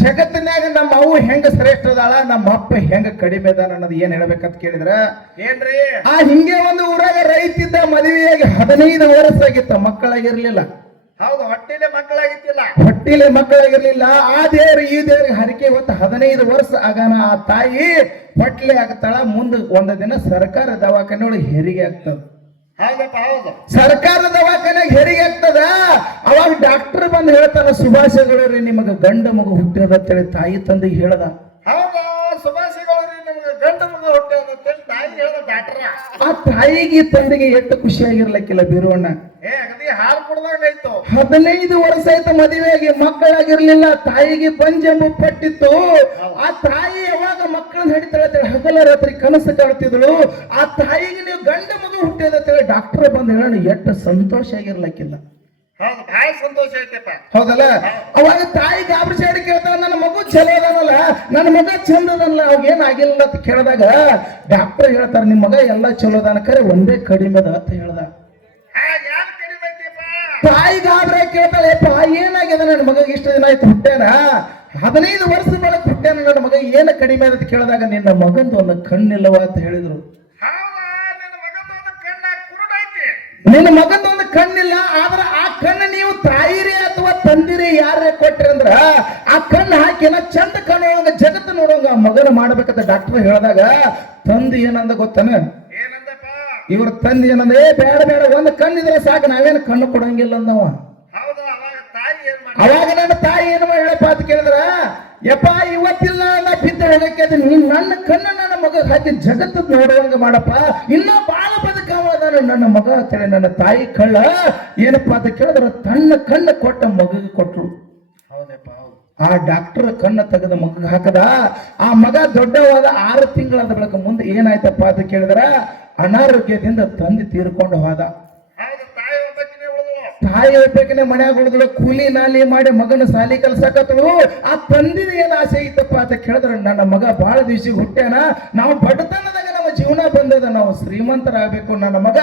ಜಗತ್ತಿನಾಗ ನಮ್ಮ ಅವು ಹೆಂಗ ಶ್ರೇಷ್ಠ ಅದಾಳ ನಮ್ಮ ಅಪ್ಪ ಹೆಂಗ ಕಡಿಮೆ ಅದಾನ ಅನ್ನೋದು ಏನ್ ಹೇಳ್ಬೇಕಂತ ಕೇಳಿದ್ರ? ಏನ್ರಿ? ಆ ಹಿಂಗೆ ಒಂದು ಊರಾಗ ರೈತಿದ್ದ ಮದುವೆಯಾಗಿ ಹದಿನೈದು ವರ್ಷ ಆಗಿತ್ತ ಮಕ್ಕಳಾಗಿರ್ಲಿಲ್ಲ. ಹೌದು ಹೊಟ್ಟಿಲೆ ಮಕ್ಕಳಾಗಿತ್ತಿಲ್ಲ. ಹೊಟ್ಟಿಲೆ ಮಕ್ಕಳಾಗಿರ್ಲಿಲ್ಲ ಆ ದೇವ್ರ ಈ ದೇವ್ರ ಹರಕೆ ಹೊತ್ತು ಹದಿನೈದು ವರ್ಷ ಆಗನ ಆ ತಾಯಿ ಹೊಟ್ಲೆ ಆಗ್ತಾಳ ಮುಂದೆ ಒಂದು ದಿನ ಸರ್ಕಾರ ದವಾಖಾನೆ ಒಳಗೆ ಹೆರಿಗೆ ಆಗ್ತದ. ಸರ್ಕಾರ ದವಾಖಾನೆಗೆ ಹೆರಿಗೆ ಆಗ್ತದ? ಅವಾಗ ಡಾಕ್ಟರ್ ಬಂದು ಹೇಳ್ತಾರ ಶುಭಾಶಯಗಳು ರೀ ನಿಮಗೆ ಗಂಡ ಮಗು ಹುಟ್ಟಿದ ಅಂತೇಳಿ ತಾಯಿ ತಂದೆಗೆ ಹೇಳ್ದ. ಹೌದು ಸುಭಾಷಿಗಳು ರೀ ನಿಮ್ಗೆ ಗಂಡ ಮಗ ಹೊಟ್ಟೆ ಅಂತೇಳಿ ತಾಯಿ ಹೇಳದ ಡಾಕ್ಟರ್ ಆ ತಾಯಿಗೆ ತಂದೆಗೆ ಎಷ್ಟು ಖುಷಿ ಆಗಿರ್ಲಕ್ಕಿಲ್ಲ ಏ ಅಗದಿ ಹಾಲು ಕುಡ್ದಂಗ ಆಯ್ತು ಹದಿನೈದು ವರ್ಷ ಆಯ್ತು ಮದುವೆಯಾಗಿ ಮಕ್ಕಳಾಗಿರ್ಲಿಲ್ಲ ತಾಯಿಗೆ ಪಂಜಂಬು ಪಟ್ಟಿತ್ತು ಆ ತಾಯಿ ಯಾವಾಗ ಮಕ್ಕಳನ್ನ ಹಿಡಿತಾಳೆ ಹಗಲ ರಾತ್ರಿ ಕನಸು ಕಾಣ್ತಿದ್ಳು. ಆ ತಾಯಿಗೆ ನೀವು ಗಂಡ ಮಗು ಹುಟ್ಟಿದ ಡಾಕ್ಟರ್ ಬಂದು ಹೇಳೋಣ ಎಷ್ಟು ಸಂತೋಷ ಆಗಿರ್ಲಕ್ಕಿಲ್ಲ. ಹೌದು ಭಾಳ ಸಂತೋಷ ಐತಪ್ಪ. ಹೌದಲ್ಲ? ಅವಾಗ ತಾಯಿ ಗಾಬರಿ ಸೈಡ್ ಕೇಳ್ತಾಳ ನನ್ನ ಮಗು ಚಲೋ ಅದನಲ್ಲ ನನ್ನ ಮಗ ಚಂದ ಅದನಲ್ಲ ಅವಾಗ ಏನಾಗಿಲ್ಲ ಅಂತ ಕೇಳಿದಾಗ ಡಾಕ್ಟರ್ ಹೇಳ್ತಾರ ನಿಮ್ಮ ಮಗ ಎಲ್ಲ ಚಲೋ ಅದಾನ ಕರೆ ಒಂದೇ ಕಡಿಮೆ ಅದ ಅಂತ ಹೇಳ್ದ. ತಾಯಿ ಗಾಬರಿ ಕೇಳ್ತಾಳೆ "ಯಪ್ಪ, ಏನಾಗಿದೆ? ನನ್ನ ಮಗ ಇಷ್ಟು ದಿನ ಆಯ್ತು ಹುಟ್ಟೇನ? ಹದಿನೈದು ವರ್ಷ ಬಳಕ ನನ್ನ ಮಗ ಏನ ಕಡಿಮೆ ಅಂತ ಕೇಳಿದಾಗ ನಿನ್ನ ಮಗಂದು ಒಂದು ಕಣ್ಣಿಲ್ಲವ? ಅಂತ ಹೇಳಿದ್ರು. ನಿನ್ನ ಮಗದ ಒಂದು ಕಣ್ಣಿಲ್ಲ ಆದ್ರ ಆ ಕಣ್ಣು ನೀವು ತಾಯಿರಿ ಅಥವಾ ತಂದಿರಿ ಯಾರೇ ಕೊಟ್ರಿ ಅಂದ್ರ ಆ ಕಣ್ಣು ಹಾಕಿನ ಚಂದ ಕಾಣುವಂಗ ಜಗತ್ತು ನೋಡುವಂಗ ಆ ಮಗನ ಮಾಡ್ಬೇಕಂತ ಡಾಕ್ಟರ್ ಹೇಳಿದಾಗ ತಂದೆ ಏನಂದ ಗೊತ್ತಾನ? ಇವ್ರ ತಂದೆ ಏನಂದ ಏ ಬೇಡ ಬೇಡ ಒಂದು ಕಣ್ಣಿದ್ರೆ ಸಾಕು ನಾವೇನು ಕಣ್ಣು ಕೊಡಂಗಿಲ್ಲ ಅಂದವ. ಅವಾಗ ನನ್ನ ತಾಯಿ ಏನು ಹೇಳಪ್ಪ ಅಂತ ಕೇಳಿದ್ರ ಯಪ್ಪ ಇವತ್ತಿಲ್ಲ ನಾ ಬಿದ್ದ ಹೇಳಕ್ಕೆ ನೀನ್ ನನ್ನ ಕಣ್ಣು ನನ್ನ ಮಗ ಹಾಕಿ ಜಗತ್ತು ನೋಡುವಂಗ ಮಾಡಪ್ಪ. ಇನ್ನ ಬಾಳ ಬದುಕವಾದ ನನ್ನ ಮಗ ಅಂತೇಳಿ ನನ್ನ ತಾಯಿ ಕಳ್ಳ. ಏನಪ್ಪ ಅಂತ ಕೇಳಿದ್ರೆ ತನ್ನ ಕಣ್ಣ ಕೊಟ್ಟ ಮಗಗೆ ಕೊಟ್ರು. ಹೌದಪ್ಪ ಹೌದು. ಆ ಡಾಕ್ಟರ್ ಕಣ್ಣ ತೆಗೆದ ಮಗ ಹಾಕದ. ಆ ಮಗ ದೊಡ್ಡವಾದ ಆರು ತಿಂಗಳಾದ ಬಳಿಕ ಮುಂದೆ ಏನಾಯ್ತಪ್ಪ ಅಂತ ಕೇಳಿದ್ರ ಅನಾರೋಗ್ಯದಿಂದ ತಂದೆ ತೀರ್ಕೊಂಡು ಹೋದ. ತಾಯಿ ಹೇಳ್ಬೇಕನೆ ಮನ್ಯಾಗ ಹೊಡೆದಳು ಕೂಲಿ ನಾಲಿ ಮಾಡಿ ಮಗನ ಸಾಲಿ ಕಲ್ಸಾಕತ್ತಳು. ಆ ತಂದಿದ ಏನ್ ಆಸೆ ಐತಪ್ಪ ಅಂತ ಕೇಳಿದ್ರ ನನ್ನ ಮಗ ಬಹಳ ದಿವಸ ಹುಟ್ಟ್ಯಾನ. ನಾವು ಬಡತನದಾಗ ನಮ್ಮ ಜೀವನ ಬಂದದ ನಾವು ಶ್ರೀಮಂತರಾಗಬೇಕು ನನ್ನ ಮಗ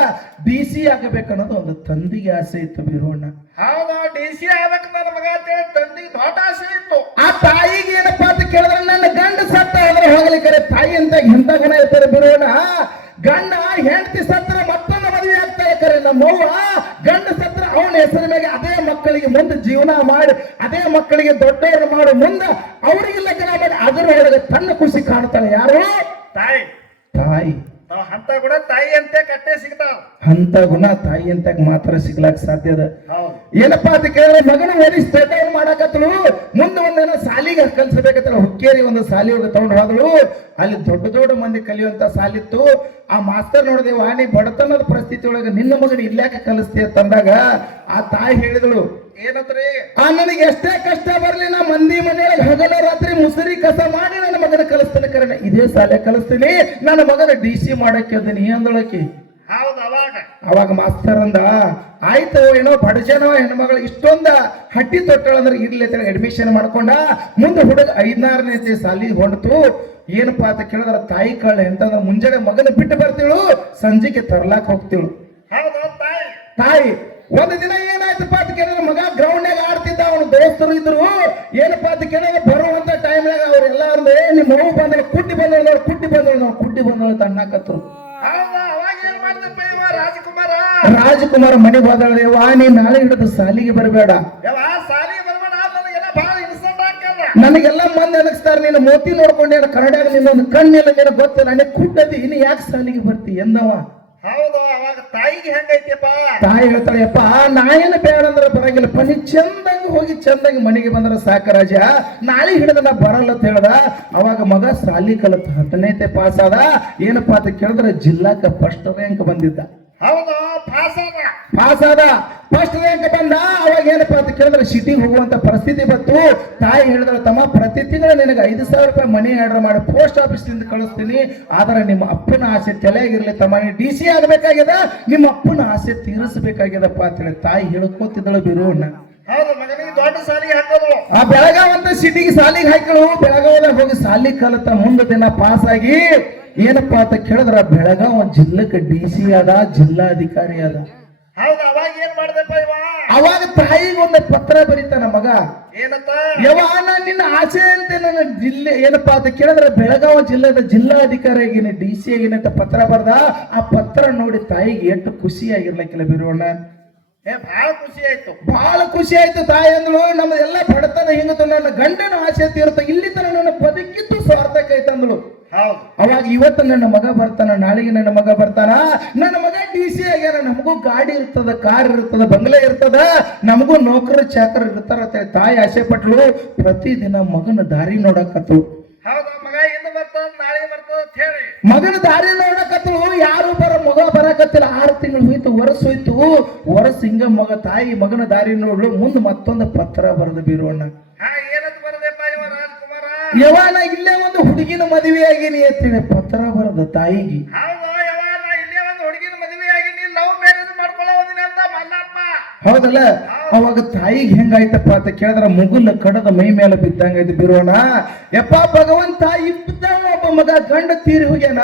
ಡಿ ಸಿ ಆಗಬೇಕು ಅನ್ನೋದು ಒಂದು ತಂದಿಗೆ ಆಸೆ ಇತ್ತು ಬೀರೋಣ್ಣ. ಹೌದು ಡಿ ಸಿ ಆಗ್ಬೇಕು ನನ್ನ ಮಗ ಅಂತೇಳಿ ತಂದಿಗೆ ದೊಡ್ಡ ಆಸೆ ಇತ್ತು. ಆ ತಾಯಿಗೆ ಏನಪ್ಪಾ ಅಂತ ಕೇಳಿದ್ರೆ ನನ್ನ ಗಂಡ ಸತ್ತ ಆದ್ರೆ ಹೋಗಲಿ ಕರೆ ತಾಯಿ ಅಂತ ಎಂತ ಗುಣ ಇರ್ತಾರೆ ಬಿಡೋಣ ಗಂಡ ಹೆಂಡತಿ ಸತ್ತರ ಮತ್ತೊಂದು ಮದುವೆ ಆಗ್ತಾ ಇರ್ತಾರೆ ನಮ್ಮವ್ವ ಗಂಡ ಅವನ ಹೆಸರ ಮೇಲೆ ಅದೇ ಮಕ್ಕಳಿಗೆ ಮುಂದೆ ಜೀವನ ಮಾಡಿ ಅದೇ ಮಕ್ಕಳಿಗೆ ದೊಡ್ಡವರು ಮಾಡಿ ಮುಂದೆ ಅವರಿಗೆ ಲಗ್ನ ಮಾಡಿ ಅದರೊಳಗೆ ತನ್ನ ಖುಷಿ ಕಾಣ್ತಾಳೆ ಯಾರು? ತಾಯಿ. ತಾಯಿ. ಅಂತ ಗುಣ ತಾಯಿ ಅಂತ ಕಟ್ಟೆ ಸಿಗ್ತಾವ. ಅಂತ ಗುಣ ತಾಯಿ ಅಂತ ಮಾತ್ರ ಸಿಗ್ಲಾಕ್ ಸಾಧ್ಯ ಅದ. ಏನಪ್ಪಾ ಅಂತ ಕೇಳಿದ್ರೆ ಮಗನ ಓದಿ ಸ್ಟೇಟೌನ್ ಮಾಡಕತ್ತಳು? ಮುಂದೆ ಒಂದೇನ ಸಾಲಿಗೆ ಕಲ್ಸಬೇಕತ್ತಳ ಹುಕ್ಕೇರಿ ಒಂದು ಸಾಲಿ ಒಳಗೆ ತಗೊಂಡು ಹೋದಳು. ಅಲ್ಲಿ ದೊಡ್ಡ ದೊಡ್ಡ ಮಂದಿ ಕಲಿಯುವಂತ ಸಾಲಿತ್ತು ಆ ಮಾಸ್ತರ್ ನೋಡಿದೆ ವಾಣಿ ಬಡತನದ ಪರಿಸ್ಥಿತಿ ಒಳಗೆ ನಿನ್ನ ಮಗನ ಇಲ್ಲಾಕೆ ಕಲಿಸ್ತೀಯ ತಂದಾಗ ಆ ತಾಯಿ ಹೇಳಿದಳು ಏನತ್ರಿ? ಆ ನನಗೆ ಎಷ್ಟೇ ಕಷ್ಟ ಬರ್ಲಿ ನಾ ಮಂದಿ ಮನೆಯೊಳಗೆ ಹಗಲ ರಾತ್ರಿ ಮುಸುರಿ ಕಸ ಮಾಡಿ ನನ್ನ ಮಗನ ಕಲಿಸ್ತಾನೆ ಕರೆ ಇದೇ ಶಾಲೆ ಕಲಿಸ್ತೀನಿ. ನನ್ನ ಮಗನ ಡಿ ಸಿ ಮಾಡಕ್ಕೆ ಅದೀನಿ ಅಂದಳಕಿ ಅವಾಗ. ಮಾಸ್ತರ್ ಅಂದ ಆಯ್ತು ಏನೋ ಬಡಜನ ಹೆಣ್ಮಗಳು ಇಷ್ಟೊಂದ ಹಟ್ಟಿ ತೊಟ್ಟಳ ಅಂದ್ರೆ ಇರ್ಲಿ ಅಂತ ಅಡ್ಮಿಷನ್ ಮಾಡ್ಕೊಂಡ ಮುಂದೆ ಹುಡುಗ ಐದನಾರನೇ ಸಾಲಿ ಹೊಂಟು ಏನಪ್ಪಾ ಅಂತ ಕೇಳಿದ್ರ ತಾಯಿ ಕಳ್ಳ ಎಂತಂದ್ರ ಮುಂಜಾನೆ ಮಗನ ಬಿಟ್ಟು ಬರ್ತೀಳು ಸಂಜೆಗೆ ತರ್ಲಾಕ್ ಹೋಗ್ತಿಳು. ಹೌದು ತಾಯಿ. ಒಂದು ದಿನ ಏನಾಯ್ತಪ್ಪ ಅಂತ ಕೇಳಿದ್ರೆ ಮಗ ಗ್ರೌಂಡ್ ಆಡ್ತಿದ್ದ ಅವನು ದೋಸ್ತರು ಇದ್ರು. ಏನಪ್ಪಾ ಅಂತ ಕೇಳಿದ್ರೆ ಬರುವಂತ ಟೈಮ್ನಾಗ ಅವ್ರೆಲ್ಲ ಅಂದ್ರೆ ನಿಮ್ಮ ಮಗು ಬಂದಳು ಕುಟ್ಟಿ ಬಂದಳು ನೋಡು ಕುಟ್ಟಿ ಬಂದಳು ನೋಡು ಕುಟ್ಟಿ ಬಂದಳು ಅಂತ ಅನ್ನಕತ್ರು ಹೌದು ಅವಾಗ ಏನ್ ಮಾಡ್ದಪ್ಪ ಇವ? ರಾಜಕುಮಾರ. ಮನೆಗೆ ಹೋದಳೆ ವಾ ನೀ ನಾಳೆ ಹಿಡಿದು ಸಾಲಿಗೆ ಬರಬೇಡ. ನನಗೆಲ್ಲ ಮಂದಿ ಅನಗಿಸ್ತಾರ ನೀನು ಮೋತಿ ನೋಡ್ಕೊಂಡೇನ ಕನ್ನಡ ನಿನ್ನೊಂದು ಕಣ್ಣಿಲ್ಲ ನಿನಗೆ ಗೊತ್ತಿಲ್ಲ. ನನಗೆ ಕುಟ್ಟದಿ ಇನ್ನು ಯಾಕೆ ಸಾಲಿಗೆ ಬರ್ತಿ ಎಂದವ? ಹೌದು ಅವಾಗ ತಾಯಿಗೆ ಹೆಂಗೈತಿಯಪ್ಪ? ತಾಯಿ ಹೇಳ್ತಾಳೆ ಅಪ್ಪ ಬೇಡ ಅಂದ್ರೆ ಬರಂಗಿಲ್ಲಪ್ಪ ನೀ ಚಂದಂಗ ಹೋಗಿ ಚಂದಂಗ ಮನೆಗೆ ಬಂದ್ರೆ ಸಾಕ ರಾಜ. ನಾಳೆ ಹಿಡಿದ ನಾ ಬರಲ್ಲ ಅಂತ ಹೇಳ್ದ. ಅವಾಗ ಮಗ ಸಾಲಿ ಕಲತ್ ಹತ್ತನೇತೆ ಪಾಸ್ ಆದ. ಏನಪ್ಪ ಅಂತ ಕೇಳಿದ್ರೆ ಜಿಲ್ಲಾಕ ಫಸ್ಟ್ ರ್ಯಾಂಕ್ ಬಂದಿದ್ದ. ಹೌದಾ ಪಾಸ್ ಆದ. ಪಾಸ್ ಆದ. ಫಸ್ಟ್ ರ್ಯಾಂಕ್ ಬಂದ ಅವಾಗ ಏನಪ್ಪಾ ಅಂತ ಕೇಳಿದ್ರೆ ಸಿಟಿಗೆ ಹೋಗುವಂತ ಪರಿಸ್ಥಿತಿ ಬಂತು. ತಾಯಿ ಹೇಳಿದ್ರೆ ತಮ್ಮ ಪ್ರತಿ ತಿಂಗಳು ನಿನಗೆ ಐದು ಸಾವಿರ ರೂಪಾಯಿ ಮನಿ ಆರ್ಡರ್ ಮಾಡಿ ಪೋಸ್ಟ್ ಆಫೀಸ್ನಿಂದ ಕಳಿಸ್ತೀನಿ. ಆದ್ರೆ ನಿಮ್ಮ ಅಪ್ಪನ ಆಸೆ ತಲೆಯಾಗಿರ್ಲಿ ತಮ್ಮ ಡಿ ಸಿ ಆಗಬೇಕಾಗ್ಯದ ನಿಮ್ಮ ಅಪ್ಪನ ಆಸೆ ತೀರಿಸಬೇಕಾಗ್ಯದಪ್ಪ ಅಂತ ಹೇಳಿ ತಾಯಿ ಹೇಳ್ಕೊತಿದ್ದಳು ಬಿರುವಣ್ಣ ಹೌದು ಮಗನಿಗೆ ದೊಡ್ಡ ಸಾಲಿಗೆ ಹಾಕೋದು. ಆ ಬೆಳಗಾವಂತ ಅಂತ ಸಿಟಿಗೆ ಸಾಲಿಗೆ ಹಾಕಳು. ಬೆಳಗಾವದಾಗ ಹೋಗಿ ಸಾಲಿ ಕಲಿತ ಮುಂದೆ ದಿನ ಪಾಸ್ ಆಗಿ ಏನಪ್ಪಾ ಅಂತ ಕೇಳಿದ್ರ ಬೆಳಗಾವ್ ಜಿಲ್ಲಕ್ಕೆ ಡಿ ಸಿ ಆದ ಜಿಲ್ಲಾಧಿಕಾರಿ ಆದ. ಹೌದು ಅವಾಗ ಏನ್ ಮಾಡ್ದಪ್ಪ ಇವ ಅವಾಗ ತಾಯಿಗೆ ಒಂದು ಪತ್ರ ಬರೀತಾನ ಮಗ ಏನಪ್ಪ? ಯವಾನ ನಿನ್ನ ಆಸೆ ಅಂತ ನನ್ನ ಜಿಲ್ಲೆ ಏನಪ್ಪಾ ಅಂತ ಕೇಳಿದ್ರೆ ಬೆಳಗಾವಿ ಜಿಲ್ಲೆದ ಜಿಲ್ಲಾಧಿಕಾರಿಯಾಗಿನ ಡಿ ಸಿ ಆಗಿನಂತ ಪತ್ರ ಬರ್ದ ಆ ಪತ್ರ ನೋಡಿ ತಾಯಿಗೆ ಎಷ್ಟು ಖುಷಿಯಾಗಿರ್ಲಿಕ್ಕಿಲ್ಲ ಬಿರೋಣ ಏ ಬಹಳ ಖುಷಿ ಆಯ್ತು. ಬಹಳ ಖುಷಿ ಆಯ್ತು ತಾಯಿ ಅಂದಳು ನಮ್ಮ ಎಲ್ಲ ಬಡತನ ಹಿಂಗತ ನನ್ನ ಗಂಡನ ಆಸೆ ತೀರ್ತ ಇಲ್ಲಿ ತನ ನನ್ನ ಬದುಕಿತ್ತು ಸ್ವಾರ್ಥಕೈತೆ ಅಂದ್ಳು. ಹೌದು ಅವಾಗ ಇವತ್ತು ನನ್ನ ಮಗ ಬರ್ತಾನ ನಾಳೆಗೆ ನನ್ನ ಮಗ ಬರ್ತಾನ. ನನ್ನ ಮಗ ಡಿ ಸಿ ಆಗ್ಯಾರ ನಮಗೂ ಗಾಡಿ ಇರ್ತದ ಕಾರ್ ಇರ್ತದ ಬಂಗ್ಲೆ ಇರ್ತದ ನಮಗೂ ನೌಕರ ಚಾಕರ್ ಇರ್ತಾರ ಅಂತ ತಾಯಿ ಆಸೆ ಪಟ್ಲು. ಪ್ರತಿದಿನ ಮಗನ ದಾರಿ ನೋಡಕತ್ತು ಮಗನ ದಾರಿ ನೋಡಕತ್ತಳು. ಯಾರು ಬರ ಮಗ ಬರಕತ್ತಿಲ್ಲ. ಆರು ತಿಂಗಳು ಹೋಯ್ತು ವರ್ಷ ಹೋಯ್ತು. ವರ್ಷ ಹಿಂಗ ಮಗ ತಾಯಿ ಮಗನ ದಾರಿ ನೋಡ್ಲು. ಮುಂದ್ ಮತ್ತೊಂದು ಪತ್ರ ಬರೆದು ಬೀರೋಣ ಯವಾನ ಇಲ್ಲೇ ಒಂದು ಹುಡುಗಿನ ಮದುವೆ ಆಗೇನಿ ಅಂತೇಳಿ ಪತ್ರ ಬರದ ತಾಯಿಗೆ. ಹೌದಲ್ಲ? ಅವಾಗ ತಾಯಿಗೆ ಹೆಂಗಾಯ್ತಪ್ಪ ಅಂತ ಕೇಳಿದ್ರ ಮುಗುಲ ಕಡದ ಮೈ ಮೇಲೆ ಬಿದ್ದಂಗೈತಿ ಬಿರೋಣ ಯಪ್ಪ ಭಗವಂತ ಇಬ್ಬ ಒಬ್ಬ ಮಗ ಗಂಡ ತೀರಿ ಹೋಗ್ಯಾನ.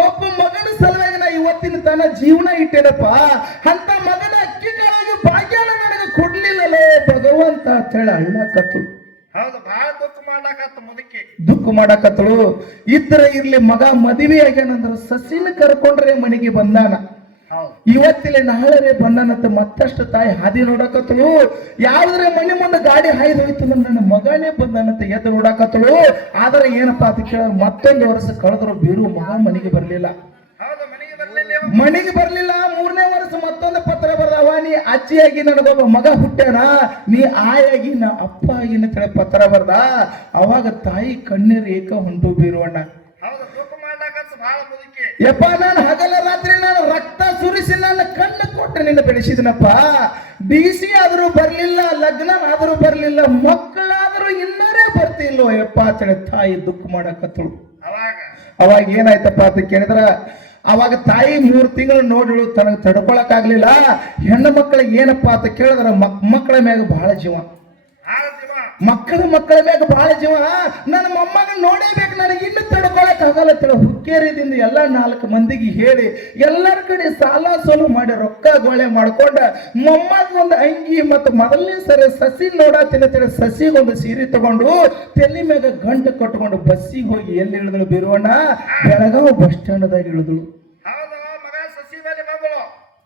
ಒಬ್ಬ ಮಗನ ಸಲುವಾಗಿ ನಾ ಇವತ್ತಿನ ತನ್ನ ಜೀವನ ಇಟ್ಟೇನಪ್ಪ ಅಂತ ಮಗನ ಅಕ್ಕಿಗಳಾಗಿ ಭಾಗ್ಯನ ನನಗೆ ಕೊಡ್ಲಿಲ್ಲಲೇ ಭಗವಂತ ಅಂತ ಹೇಳಿ ಅಳ್ಳಕತ್ತು ಹೌದು ಬಹಳ ದುಃಖ ಮಾಡಾಕತ್ತಳು. ಇದ್ರ ಇರ್ಲಿ ಮಗ ಮದುವೆ ಆಗ್ಯಾನಂದ್ರ ಸಸಿನ ಕರ್ಕೊಂಡ್ರೆ ಮನೆಗೆ ಬಂದಾನ. ಇವತ್ತಿಲ್ಲಿ ಇವತ್ತಿಲೆ ನಾಳೆ ಬಂದಾನಂತ ಮತ್ತಷ್ಟು ತಾಯಿ ಹಾದಿ ನೋಡಕತ್ತಳು. ಯಾವ್ದ್ರ ಮನೆ ಮುಂದೆ ಗಾಡಿ ಹಾಯ್ದು ಹೋಯ್ತು ನನ್ನ ಮಗನೇ ಬಂದಾನಂತ ಎದ್ದು ನೋಡಕತ್ತಳು. ಆದ್ರೆ ಏನಪ್ಪಾ ಅಂತ ಕೇಳ ಮತ್ತೊಂದು ವರ್ಷ ಕಳೆದ್ರು ಬೀರು ಮಗ ಮನೆಗೆ ಬರ್ಲಿಲ್ಲ. ಮನೆಗೆ ಬರ್ಲಿಲ್ಲ ಮೂರನೇ ನೀ ಅಜ್ಜಿಯಾಗಿ ನನಗೊಬ್ಬ ಮಗ ಹುಟ್ಟ್ಯಾನ? ನೀ ಆಯಾಗಿ ನಾ ಅಪ್ಪ ಆಗಿ ಅಂತೇಳಿ ಪತ್ರ ಬರ್ದ? ಅವಾಗ ತಾಯಿ ಕಣ್ಣೀರು ಏಕ ಹೊಂಟು ಬೀರೋಣ ಯಪ್ಪ ನಾನು ಹಗಲ ರಾತ್ರಿ ನಾನು ರಕ್ತ ಸುರಿಸಿ ನನ್ನ ಕಣ್ಣು ಕೊಟ್ಟು ನಿನ್ನ ಬೆಳೆಸಿದನಪ್ಪ. ಬಿಸಿ ಆದರೂ ಬರಲಿಲ್ಲ ಲಗ್ನ ಆದರೂ ಬರಲಿಲ್ಲ ಮಕ್ಕಳಾದರೂ ಇನ್ನರೇ ಬರ್ತಿಲ್ಲೋ ಯಪ್ಪ ಅಂತೇಳಿ ತಾಯಿ ದುಃಖ ಮಾಡಕತ್ತಳು ಅವಾಗ ಏನಾಯ್ತಪ್ಪ ಅಂತ ಕೇಳಿದ್ರ ಅವಾಗ ತಾಯಿ ಮೂರು ತಿಂಗಳು ನೋಡಿಳು, ತನಗೆ ತಡ್ಕೊಳಕ್ ಆಗ್ಲಿಲ್ಲ ಹೆಣ್ಣು ಮಕ್ಕಳಿಗೆ ಏನಪ್ಪ ಅಂತ ಕೇಳಿದ್ರೆ ಮಕ್ ಮಕ್ಕಳ ಮ್ಯಾಗ ಬಹಳ ಬಹಳ ಜೀವ. ಮಕ್ಕಳ ಮಕ್ಕಳ ಮ್ಯಾಗ ಬಹಳ ಜೀವ. ನನ್ನ ಮೊಮ್ಮಗ ನೋಡಿಬೇಕು ನನಗೆ ಇನ್ನು ತಡ್ಕೊಳಕ್ ಆಗಲ್ಲ ತಿಳ. ಹುಕ್ಕೇರಿದಿಂದ ಎಲ್ಲ ನಾಲ್ಕು ಮಂದಿಗೆ ಹೇಳಿ, ಎಲ್ಲರ ಕಡೆ ಸಾಲ ಸೋಲು ಮಾಡಿ ರೊಕ್ಕ ಗೋಳೆ ಮಾಡ್ಕೊಂಡ, ಮೊಮ್ಮಗ ಒಂದು ಅಂಗಿ ಮತ್ತು ಮೊದಲನೇ ಸರಿ ಸಸಿ ನೋಡತ್ತಿನ ತಿಳಿ ಸಸಿಗೊಂದು ಸೀರೆ ತಗೊಂಡು ತಲೆ ಮ್ಯಾಗ ಗಂಟು ಕಟ್ಕೊಂಡು ಬಸ್ಸಿಗೆ ಹೋಗಿ ಎಲ್ಲಿ ಇಳಿದಳು ಬಿರುವಣ್ಣ? ಬೆಳಗಾವ್ ಬಸ್ ಸ್ಟ್ಯಾಂಡ್ದಾಗ ಇಳಿದಳು.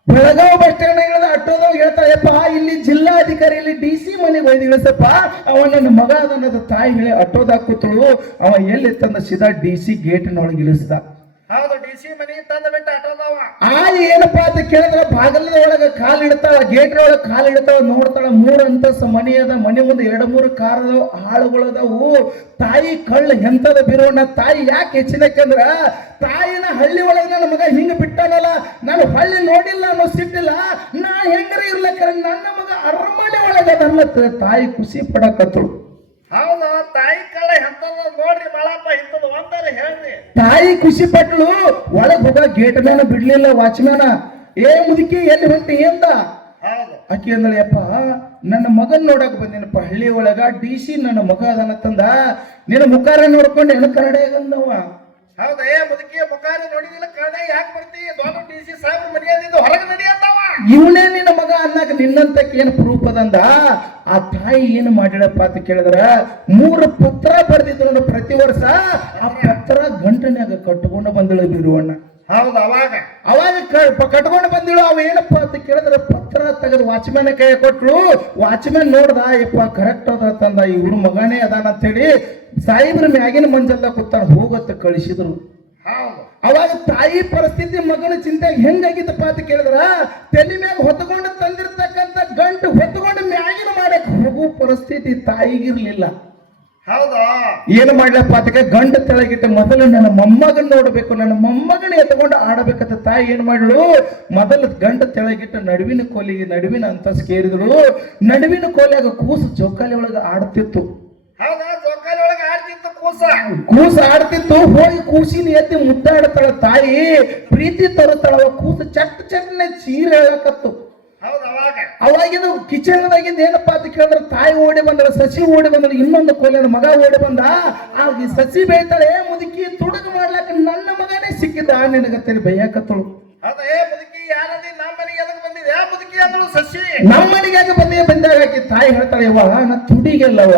ಬೆಳಗಾವಿ ಬಸ್ ಸ್ಟ್ಯಾಂಡ್ ಹೇಳಿದ ಅಟ್ಟೋದವ್ ಹೇಳ್ತಾಳೆಪ್ಪ ಇಲ್ಲಿ ಜಿಲ್ಲಾಧಿಕಾರಿ ಇಲ್ಲಿ ಡಿ ಸಿ ಮನೆಗೆ ಒಯ್ದು ಇಳಿಸಪ್ಪ ಅವ ನನ್ನ ಮಗ ಅದನ್ನ ತಾಯಿ ಹೇಳಿ ಅಟ್ಟೋದಾಗ ಕೂತಳು ಅವ ಎಲ್ಲಿ ತಂದ ಸೀದಾ ಡಿ ಸಿ ಗೇಟಿನೊಳಗೆ ಇಳಿಸ್ದ. ಡಿ ಸಿ ಮನಿ ತಂದ ಬಿಟ್ಟ ಆ, ಏನಪ್ಪಾ ಅಂತ ಕೇಳಿದ್ರೆ ಬಾಗಲದ ಒಳಗ ಕಾಲ್ ಇಡ್ತಾಳ ಗೇಟ್ ಒಳಗ ಕಾಲ್ ಇಡ್ತಾಳ, ನೋಡ್ತಾಳ, ಮೂರ್ ಅಂತಸ್ತ ಮನಿ ಅದ, ಮನೆ ಮುಂದೆ ಎರಡು, ಮೂರು ಕಾರ್ ಅದಾವ ಆಳುಗಳದಾವು ತಾಯಿ ಕಳ್ಳ ಎಂತದ ಬಿರೋಣ, ತಾಯಿ ಯಾಕೆ ಹೆಚ್ಚಿನಕ್ಕಂದ್ರ ತಾಯಿನ ಹಳ್ಳಿ ಒಳಗ ನನ್ನ ಮಗ ಹಿಂಗ ಬಿಟ್ಟಾನಲ್ಲ ನಾನು ಹಳ್ಳಿ ನೋಡಿಲ್ಲ ಅನ್ನೋ ಸಿಟ್ಟಿಲ್ಲ. ನಾ ಹೆಂಗರ ಇರ್ಲಕ್ಕ ನನ್ನ ಮಗ ಅರಮನೆ ಒಳಗ ನನ್ನ ತಾಯಿ ಖುಷಿ ಪಡಕತ್ತಳು. ಹೌದು ತಾಯಿ ಕಳ್ಳ ಹೆಂತದ ನೋಡ್ರಿ ಬಾಳಪ್ಪ ಇಂಥದ್ದು ಒಂದರೆ ಹೇಳ್ರಿ. ತಾಯಿ ಖುಷಿ ಪಟ್ಲು ಒಳಗ್ ಹೋಗ ಗೇಟ್ ಮ್ಯಾನ ಬಿಡ್ಲಿಲ್ಲ ವಾಚ್ಮ್ಯಾನ. ಏ ಮುದುಕಿ ಎಲ್ಲಿ ಹೊಂಟಿ ಎಂದ? ಅಕ್ಕಿ ಆಕಿ ಅಂದಳಪ್ಪ ನನ್ನ ಮಗನ್ ನೋಡಕ್ ಬಂದಿನಪ್ಪ ಹಳ್ಳಿ ಒಳಗ ಡಿ ಸಿ ನನ್ನ ಮಗ ಅದನ್ನ ತಂದ. ನಿನ್ನ ಮುಖಾರ ನೋಡ್ಕೊಂಡು ಏನು ಕನ್ನಡ ಅಂದವ ಹೌದು? ಏ ಮುದುಕಿ ಮುಖಾರಿ ನೋಡಿದಿಲ್ಲ ಕಾರಣ ಯಾಕೆ ಬರ್ತಿ? ದೊಡ್ಡ ಡಿ ಸಿ ಸಾಹೇಬ್ರ ಮನೆಯದಿಂದ ಹೊರಗೆ ನಡಿಯಂತವ ಇವನೇ ನಿನ್ನ ಮಗ ಅನ್ನಕ ನಿನ್ನಂತಕ್ ಏನ್ ಪ್ರೂಫ್ ಆ ತಾಯಿ ಏನು ಮಾಡಿಳಪ್ಪ ಅಂತ ಕೇಳಿದ್ರ? ಮೂರು ಪತ್ರ ಬರೆದಿದ್ರು ಪ್ರತಿ ವರ್ಷ ಆ ಪತ್ರ ಗಂಟನ್ಯಾಗ ಕಟ್ಕೊಂಡು ಬಂದಳು ಬಿರುವಣ್ಣ. ಹೌದು ಅವಾಗ. ಅವಾಗ ಕಟ್ಕೊಂಡು ಬಂದಿಳು. ಅವ ಏನಪ್ಪ ಅಂತ ಕೇಳಿದ್ರೆ ಪತ್ರ ತೆಗೆದು ವಾಚ್ಮ್ಯಾನ್ ಕೈ ಕೊಟ್ರು ವಾಚ್ಮ್ಯಾನ್ ನೋಡ್ದ ಇಪ್ಪ ಕರೆಕ್ಟ್ ಅದ ತಂದ ಇವ್ರ ಮಗನೇ ಅದಾನ ಅಂತೇಳಿ ಸಾಯಿಬ್ರ ಮ್ಯಾಗಿನ ಮಂಜಲ್ಲ ಕೂತಾನ ಹೋಗತ್ತ ಕಳಿಸಿದ್ರು. ಅವಾಗ ತಾಯಿ ಪರಿಸ್ಥಿತಿ ಮಗನ ಚಿಂತೆ ಹೆಂಗಾಗಿತ್ತಪ್ಪ ಅಂತ ಕೇಳಿದ್ರ ತಲೆ ಮ್ಯಾಗ ಹೊತ್ಕೊಂಡು ತಂದಿರ್ತಕ್ಕಂಥ ಗಂಟು ಹೊತ್ಕೊಂಡು ಮ್ಯಾಗಿನ ಮಾಡಕ್ ಹೋಗೋ ಪರಿಸ್ಥಿತಿ ತಾಯಿಗಿರ್ಲಿಲ್ಲ. ಏನು ಮಾಡ್ಲಪ್ಪ ಅದಕ್ಕೆ ಗಂಡ ತೆಳಗಿಟ್ಟ ಮೊದಲು ನನ್ನ ಮೊಮ್ಮಗನ್ ನೋಡ್ಬೇಕು ನನ್ನ ಮೊಮ್ಮಗನ ಎತ್ಕೊಂಡು ಆಡಬೇಕಂತ ತಾಯಿ ಏನ್ ಮಾಡಳು ಮೊದಲು ಗಂಡ ತೆಳಗಿಟ್ಟ ನಡುವಿನ ಕೋಲಿಗೆ ನಡುವಿನ ಅಂತ ಕೇರಿದಳು ನಡುವಿನ ಕೋಲಿಯಾಗ ಕೂಸು ಜೋಕಾಲಿ ಒಳಗ ಆಡ್ತಿತ್ತು. ಹೌದಾ? ಜೋಕಾಲಿ ಒಳಗೆ ಆಡ್ತಿತ್ತು ಕೂಸ? ಕೂಸು ಆಡ್ತಿತ್ತು ಹೋಗಿ ಕೂಸಿನ ಎತ್ತಿ ಮುದ್ದಾಡ್ತಾಳ ತಾಯಿ. ಪ್ರೀತಿ ತರುತ್ತಾಳ ಕೂಸು ಚಟ್ ಚಟ್ನೆ ಚೀರ ಹೇಳಕತ್ತು ಹೌದು ಅವಾಗ. ಅವಾಗಿದು ಕಿಚನ್ದಾಗಿಂದ ಏನಪ್ಪಾ ಅಂತ ಕೇಳಿದ್ರೆ ತಾಯಿ ಓಡಿ ಬಂದಳ ಸಸಿ ಓಡಿ ಬಂದಳು ಇನ್ನೊಂದು ಕೊಲ್ಲನ ಮಗ ಓಡಿ ಬಂದ. ಆ ಸಸಿ ಬೇಯ್ತಾಳೆ ಮುದುಕಿ ತುಡುಗು ಮಾಡ್ಲಾಕ ನನ್ನ ಮಗನೇ ಸಿಕ್ಕಿದ್ದ ನಿನಗತ್ತೇನೆ ಬೈಯಾಕತ್ತಳು. ನಮ್ಮ ಮನೆಗೆ ಎದಕ್ ಬಂದಿದೆ ಯಾ ಮುದುಕಿ ಅಂದಳು ಸಸಿ. ನಮ್ಮ ಮನೆಗೆ ಬಂದೇ ಆಕಿ ತಾಯಿ ಹೇಳ್ತಾಳೆ ಯವ್ವ ನಾ ತುಡಿಗೆಲ್ಲವ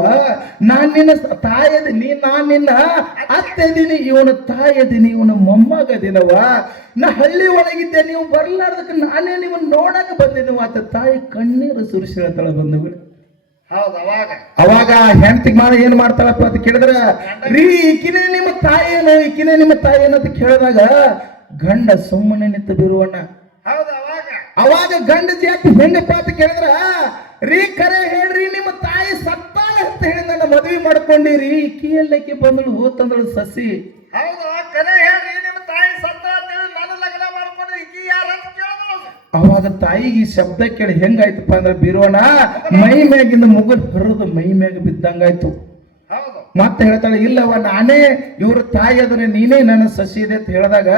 ನಾನ್ ನಿನ್ನ ತಾಯದ ತಾಯದಿನಿ ನಾನ್ ನಿನ್ನ ಅತ್ತೆದಿನಿ ಇವನ ತಾಯದಿನಿ ಇವನ ಮೊಮ್ಮಗದಿನವ ನಾ ಹಳ್ಳಿ ಒಳಗಿದ್ದೆ ನೀವು ಬರ್ಲಾರ್ದಕ್ಕೆ ನಾನೇ ನೀವು ನೋಡಕ್ಕೆ ಬಂದಿನವ ಅತ್ತ ತಾಯಿ ಕಣ್ಣೀರು ಸುರಿಸಿ ಹೇಳ್ತಾಳೆ ಹೌದು ಅವಾಗ. ಅವಾಗ ಹೆಂಡತಿ ಮಾಡ ಏನ್ ಮಾಡ್ತಾಳಪ್ಪ ಅಂತ ಕೇಳಿದ್ರ ರೀ ಈಕಿನೇ ನಿಮ್ಮ ತಾಯೇನು ಈಕಿನೇ ನಿಮ್ಮ ತಾಯೇನು ಅಂತ ಕೇಳಿದಾಗ ಗಂಡ ಸುಮ್ಮನೆ ನಿಂತ ಬಿರುವಣ್ಣ. ಹೌದು ಅವಾಗ. ಅವಾಗ ಗಂಡ ಜಾತಿ ಹೆಂಗಪ್ಪ ಅಂತ ಕೇಳಿದ್ರ ರೀ ಕರೆ ಹೇಳ್ರಿ ನಿಮ್ಮ ತಾಯಿ ಸತ್ತಾಳ ಅಂತ ಹೇಳಿ ನನ್ನ ಮದುವೆ ಮಾಡ್ಕೊಂಡಿರಿ. ಈಕಿಯಲ್ಲಕ್ಕೆ ಬಂದಳು ಹೋತಂದಳು ಸಸಿ. ಹೌದು ಕರೆ ಹೇಳ್ರಿ ನಿಮ್ಮ ತಾಯಿ ಸತ್ತ ಅಂತೇಳಿ ನಾನು ಲಗ್ನ ಮಾಡ್ಕೊಂಡು ಈಕಿ ಯಾರು ಅಂತ ಕೇಳಿದ್ರು ಅವಾಗ ತಾಯಿಗೆ ಈ ಶಬ್ದ ಕೇಳಿ ಹೆಂಗಾಯ್ತಪ್ಪ ಅಂದ್ರೆ ಬೀರೋಣ ಮೈ ಮ್ಯಾಗಿಂದ ಮುಗುಲ್ ಹರಿದು ಮೈ ಮ್ಯಾಗ ಬಿದ್ದಂಗಾಯ್ತು. ಮತ್ತೆ ಹೇಳ್ತಾಳೆ ಇಲ್ಲವ ನಾನೇ ಇವ್ರ ತಾಯಿ ಅದನ್ನ ನೀನೇ ನನ್ನ ಸಸಿ ಇದೆ ಅಂತ ಹೇಳಿದಾಗ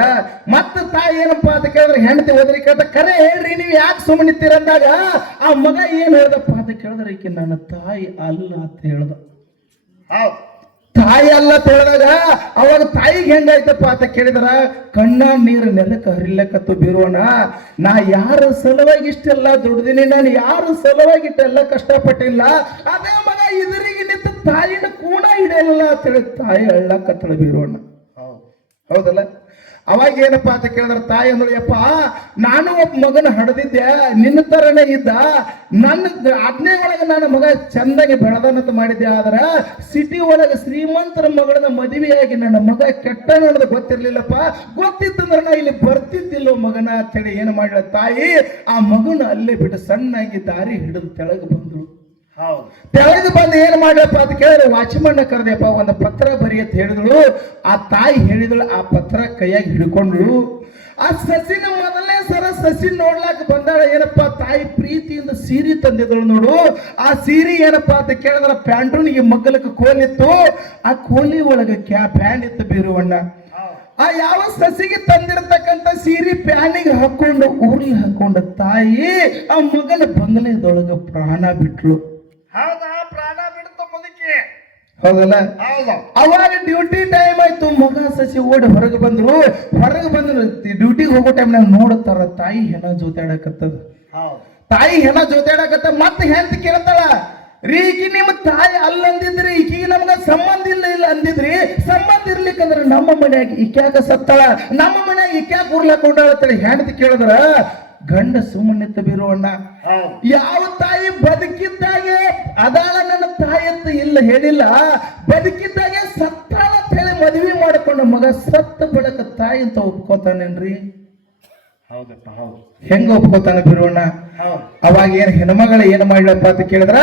ಮತ್ತೆ ತಾಯಿ ಏನಪ್ಪಾ ಅಂತ ಕೇಳಿದ್ರೆ ಹೆಂಡತಿ ಹೋದ್ರಿ ಕೇಳ್ದ ಕರೆ ಹೇಳ್ರಿ ನೀವು ಯಾಕೆ ಸುಮ್ಮನಿತ್ತೀರ ಅಂದಾಗ ಆ ಮಗ ಏನ್ ಹೇಳ್ದಪ್ಪ ಅಂತ ಕೇಳಿದ್ರೆ ಈಕೆ ನನ್ನ ತಾಯಿ ಅಲ್ಲ ಅಂತ ಹೇಳ್ದ. ತಾಯಿ ಅಲ್ಲ ಅಂತ ಹೇಳಿದಾಗ ಅವಾಗ ತಾಯಿಗೆ ಹೆಂಗಾಯ್ತಪ್ಪ ಅಂತ ಕೇಳಿದ್ರ ಕಣ್ಣ ನೀರು ನೆಲಕ್ಕೆ ಹರಿಲಕ್ಕತ್ತು ಬೀರೋಣ ನಾ ಯಾರ ಸಲುವಾಗಿ ಇಷ್ಟೆಲ್ಲ ದುಡ್ದಿನಿ ನಾನು ಯಾರ ಸಲುವಾಗಿ ಇಷ್ಟೆಲ್ಲ ಕಷ್ಟಪಟ್ಟಿಲ್ಲ ಅದೇ ಮಗ ಇದ್ರಿ ತಾಯಿನ ಕೂಡ ಹಿಡಿಯಲ್ಲ ಅಂತ ಹೇಳಿ ತಾಯಿ ಅಳ್ಳಕತ್ತಳ ಬೀರೋಣ. ಹೌದು. ಹೌದಲ್ಲ? ಅವಾಗ ಏನಪ್ಪ ಅಂತ ಕೇಳಿದ್ರೆ ತಾಯಿ ಅಂದ್ರೆ ಯಪ್ಪ ನಾನು ಒಬ್ಬ ಮಗನ ಹಡದಿದ್ದೆ ನಿನ್ನ ತರನೇ ಇದ್ದ. ನನ್ನ ಆಜ್ಞೆ ಒಳಗೆ ನನ್ನ ಮಗ ಚಂದಾಗಿ ಬೆಳೆದನಂತ ಮಾಡಿದ್ದೆ ಆದ್ರ ಸಿಟಿ ಒಳಗೆ ಶ್ರೀಮಂತರ ಮಗಳನ್ನ ಮದುವೆಯಾಗಿ ನನ್ನ ಮಗ ಕೆಟ್ಟ ನಡೆದ ಗೊತ್ತಿರ್ಲಿಲ್ಲಪ್ಪ. ಗೊತ್ತಿತ್ತಂದ್ರೆ ನಾ ಇಲ್ಲಿ ಬರ್ತಿದ್ದಿಲ್ಲೋ ಮಗನ ಅಂತೇಳಿ ಏನು ಮಾಡಿದ ತಾಯಿ ಆ ಮಗನ ಅಲ್ಲೇ ಬಿಟ್ಟು ಸಣ್ಣಾಗಿ ದಾರಿ ಹಿಡಿದು ತೆಳಗೆ ಬಂದ್ರು. ತೆಳಗೆ ಬಂದು ಏನ್ ಮಾಡ್ಲಪ್ಪ ಅಂತ ಕೇಳಿದ್ರೆ, ವಾಚಿಮಣ್ಣ ಕರೆದಪ್ಪ ಒಂದು ಪತ್ರ ಬರಿ ಅಂತ ಹೇಳಿದಳು. ಆ ತಾಯಿ ಹೇಳಿದಳು, ಆ ಪತ್ರ ಕೈಯಾಗಿ ಹಿಡ್ಕೊಂಡ್ಳು. ಆ ಸಸಿನ ಮೊದಲನೇ ಸರ ಸಸಿ ನೋಡ್ಲಾಕ ಬಂದಾಳ, ಏನಪ್ಪ ತಾಯಿ ಪ್ರೀತಿಯಿಂದ ಸೀರೆ ತಂದಿದಳು ನೋಡು. ಆ ಸೀರೆ ಏನಪ್ಪಾ ಅಂತ ಕೇಳಿದ್ರ ಪ್ಯಾಂಟೂನಿಗೆ ಮಗ್ಗಲಕ್ಕೆ ಕೋಲಿತ್ತು. ಆ ಕೋಲಿ ಒಳಗೆ ಕ್ಯಾ ಪ್ಯಾನ್ ಇತ್ತು ಬೀರುವಣ್ಣ ಆ ಯಾವ ಸಸಿಗೆ ತಂದಿರತಕ್ಕಂತ ಸೀರೆ ಪ್ಯಾನಿಗೆ ಹಾಕೊಂಡು ಊರಿಗೆ ಹಾಕೊಂಡ ತಾಯಿ, ಆ ಮಗನ ಬಂಗಲೆದೊಳಗ ಪ್ರಾಣ ಬಿಟ್ಲು. ಹೌದಲ್ಲ? ಹೌದು. ಅವಾಗ ಡ್ಯೂಟಿ ಟೈಮ್ ಆಯ್ತು. ಮಗ ಸಸಿ ಓಡಿ ಹೊರಗೆ ಬಂದ್ರು. ಹೊರಗೆ ಬಂದ್ರು. ಡ್ಯೂಟಿಗೆ ಹೋಗೋ ಟೈಮ್ನಾಗ ನೋಡುತ್ತಾರ ತಾಯಿ ಹೆಣ ಜೋತಾಡಕತ್ತದ. ತಾಯಿ ಹೆಣ ಜೋತಾಡಕತ್ತ ಮತ್ತೆ ಹೆಂತ ಕೇಳ್ತಾಳ ರೀ ಈಕಿ ನಿಮ್ಮ ತಾಯಿ ಅಲ್ಲ ಅಂದಿದ್ರಿ ಈಕಿಗೆ ನಮ್ಗ ಸಂಬಂಧ ಇಲ್ಲ ಇಲ್ಲ ಅಂದಿದ್ರಿ ಸಂಬಂಧ ಇರ್ಲಿಕ್ಕಂದ್ರ ನಮ್ಮ ಮನ್ಯಾಗ ಈಕ್ಯಾಕ ಸತ್ತಾಳ ನಮ್ಮ ಮನ್ಯಾಗ ಈಕ್ಯಾಕ ಉರ್ಲಾಕೊಂಡಾಳತ್ತೇಳಿ ಹೆಂಡತಿ ಕೇಳಿದ್ರ ಗಂಡ ಸುಮ್ಮನೆ ಬೀರೋಣ್ಣ ಅಣ್ಣ ಯಾವ ತಾಯಿ ಬದುಕಿದ್ದಾಗೆ ಅದಾಳ ಇಲ್ಲ ಹೇಳಿಲ್ಲ. ಬದುಕಿದ್ದಾಗೆ ಸತ್ತಾಳ ಅಂತ ಹೇಳಿ ಮದುವೆ ಮಾಡಿಕೊಂಡ ಮಗ ಸತ್ತ ಬಡಕ ತಾಯಿ ಅಂತ ಒಪ್ಕೋತಾನೇನ್ರಿ? ಹೌದಪ್ಪ ಹೌದು. ಹೆಂಗ ಒಪ್ಕೋತಾನೆ ಬಿರೋಣ ಅವಾಗ ಏನ್ ಹೆಣ್ಮಗಳ ಏನ್ ಮಾಡ್ಲಪ್ಪ ಅಂತ ಕೇಳಿದ್ರ?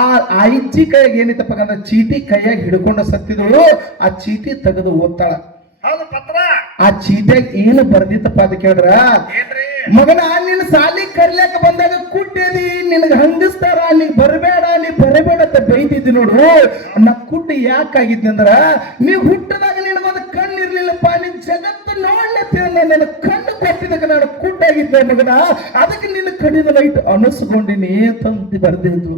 ಆ ಅಜ್ಜಿ ಕೈಯಾಗ ಏನಿತ್ತಪ್ಪ ಅಂದ್ರೆ ಚೀಟಿ ಕೈಯಾಗ ಹಿಡ್ಕೊಂಡು ಸತ್ತಿದಳು. ಆ ಚೀಟಿ ತೆಗೆದು ಓದ್ತಾಳ ಆ ಚೀಟಿಯಾಗ ಏನು ಬರ್ದಿತ್ತಪ್ಪ ಅಂತ ಕೇಳಿದ್ರ? ಮಗನ ನಿನ್ನ ಸಾಲಿ ಕರ್ಲಾಕ ಬಂದಾಗ ಕುಟ್ಟಿದಿ ನಿನಗೆ ಹಂಗಿಸ್ತಾರ ಅಲ್ಲಿ ಬರಬೇಡ. ಅಂತ ನೋಡು. ನಾ ಯಾಕಾಗಿದ್ದೆ ಅಂದ್ರ ನೀ ಹುಟ್ಟದಾಗ ನಿನಗೊಂದು ಕಣ್ಣು ಇರ್ಲಿಲ್ಲಪ್ಪ ನಿನ್ ಜಗತ್ತು ನೋಡ್ಲತ್ತೀರ ನನ್ನ ಕಣ್ಣು ಕೊಟ್ಟಿದ್ದಕ್ಕೆ ನಾನು ಕುಟ್ಟಾಗಿದ್ದೆ ಮಗನ. ಅದಕ್ಕೆ ನಿನ್ನ ಕಣ್ಣಿನ ಲೈಟ್ ಅನಸ್ಕೊಂಡಿನಿ ಅಂತ ಬರ್ದಿದ್ರು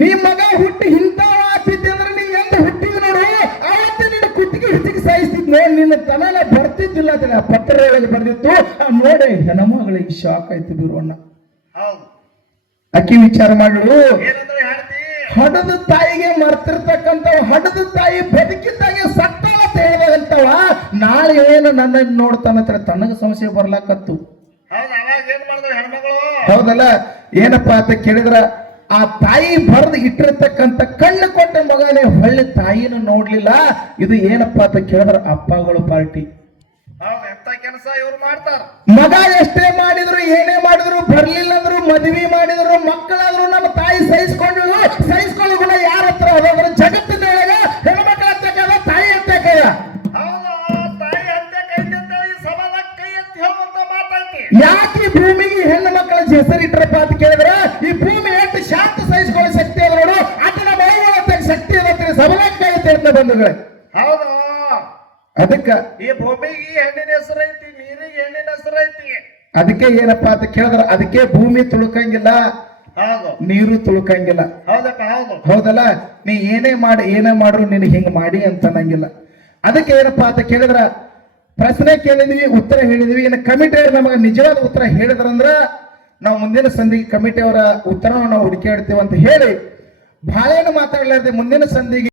ನೀ ಮಗ ಹುಟ್ಟಿ ಇಂತ ಆಗ್ತಿದ್ದೆ ಅಂದ್ರೆ ನೀ ಎಂದ ಹುಟ್ಟಿದ ನೋಡು. ಅವತ್ತೇ ನಿನ್ನ ಕುತ್ತಿಗೆ ಹುಟ್ಟಿಗೆ ಸಾಯಿಸ್ತಿದ್ನೆ ನಿನ್ನ ತನನ ಬರ್ತಿದ್ದಿಲ್ಲ ಅದ್ರ ಪತ್ರ ಒಳಗೆ ಬರ್ದಿತ್ತು. ಆ ನೋಡಿ ಹೆಣ್ಮಗಳಿಗೆ ಶಾಕ್ ಆಯ್ತು ಬಿರುವಣ್ಣ ಹೌದು. ಅಕ್ಕಿ ವಿಚಾರ ಮಾಡಲು ಹಡದ ತಾಯಿಗೆ ಮರ್ತಿರ್ತಕ್ಕಂಥ ಹಡದ ತಾಯಿ ಬದುಕಿದ್ದಾಗೆ ಸತ್ತಾಳ ಹೇಳಿದಂತವ ನಾಳೆ ಏನು ನನ್ನ ನೋಡ್ತಾನತ್ರ ತನಗ ಸಮಸ್ಯೆ ಬರ್ಲಾಕತ್ತು. ಹೌದಲ್ಲ ಏನಪ್ಪ ಅಂತ ಕೇಳಿದ್ರ ಆ ತಾಯಿ ಬರೆದು ಇಟ್ಟಿರ್ತಕ್ಕಂಥ ಕಣ್ಣು ಕೊಟ್ಟ ಮಗನೇ ಹೊಳ್ಳಿ ತಾಯಿನ ನೋಡ್ಲಿಲ್ಲ. ಇದು ಏನಪ್ಪ ಅಂತ ಕೇಳಿದ್ರ ಅಪ್ಪಗಳು ಪಾರ್ಟಿ. ಕೆಲಸ ಇವ್ರು ಮಾಡ್ತಾರ. ಮಗ ಎಷ್ಟೇ ಮಾಡಿದ್ರು ಏನೇ ಮಾಡಿದ್ರು ಬರ್ಲಿಲ್ಲ ಅಂದ್ರು ಮದುವೆ ಮಾಡಿದ್ರು ಮಕ್ಕಳಾದ್ರು ನಮ್ಮ ತಾಯಿ ಸಹಿಸ್ಕೊಂಡು ಸಹಿಸ್ಕೊಳ್ಳೋ ಗುಣ ಯಾರ ಹತ್ರ ಅದಾದ್ರೆ ಜಗತ್ತಿನೊಳಗ ಹೆಣ್ಮಕ್ಳ ಹತ್ತಕ್ಕದ ತಾಯಿ ಹತ್ತಕ್ಕದ ಹೌದು ತಾಯಿ ಅಂತ ಕೈ ಅಂತ ಈ ಸಮಾಜ ಕೈ ಎತ್ತಿ ಹೇಳುವಂತ ಮಾತೈತಿ. ಯಾಕೆ ಈ ಭೂಮಿಗೆ ಹೆಣ್ಣು ಮಕ್ಕಳ ಹೆಸರಿಟ್ರಪ್ಪ ಅಂತ ಕೇಳಿದ್ರೆ ಈ ಭೂಮಿ ಎಷ್ಟು ಶಾಂತ ಸಹಿಸ್ಕೊಳ್ಳೋ ಶಕ್ತಿ ಅದ ನೋಡು. ಅಷ್ಟು ನಮ್ಮ ಶಕ್ತಿ ಶಕ್ತಿ ಸಬಲಕ್ಕೆ ಕೈ ಅಂತ ಬಂಧುಗಳೇ ಹೌದು. ಅದಕ್ಕ ಈ ಭೂಮಿಗೆ ಹೆಣ್ಣಿನ ಹೆಸರು ಐತಿ. ಹೆಣ್ಣಿನ ಹೆಸರು ಐತಿ. ಅದಕ್ಕೆ ಏನಪ್ಪಾ ಅಂತ ಕೇಳಿದ್ರ ಅದಕ್ಕೆ ಭೂಮಿ ತುಳುಕಂಗಿಲ್ಲ ಹೌದು ನೀರು ತುಳುಕಂಗಿಲ್ಲ. ಹೌದಪ್ಪ ಹೌದು ಹೌದಲ್ಲ ನೀ ಏನೇ ಮಾಡಿ ಏನೇ ಮಾಡ್ರು ನಿನಗೆ ಹಿಂಗ್ ಮಾಡಿ ಅಂತ ಅನ್ನಂಗಿಲ್ಲ. ಅದಕ್ಕೆ ಏನಪ್ಪಾ ಅಂತ ಕೇಳಿದ್ರ ಪ್ರಶ್ನೆ ಕೇಳಿದ್ವಿ ಉತ್ತರ ಹೇಳಿದ್ವಿ ಇನ್ನು ಕಮಿಟಿ ನಮಗೆ ನಿಜವಾದ ಉತ್ತರ ಹೇಳಿದ್ರಂದ್ರ ನಾವು ಮುಂದಿನ ಸಂಧಿಗೆ ಕಮಿಟಿ ಅವರ ಉತ್ತರವನ್ನು ನಾವು ಹುಡುಕಾಡ್ತೀವಿ ಅಂತ ಹೇಳಿ ಬಹಳೇನು ಮಾತಾಡಲಾರ್ದೆ ಮುಂದಿನ ಸಂಧಿಗೆ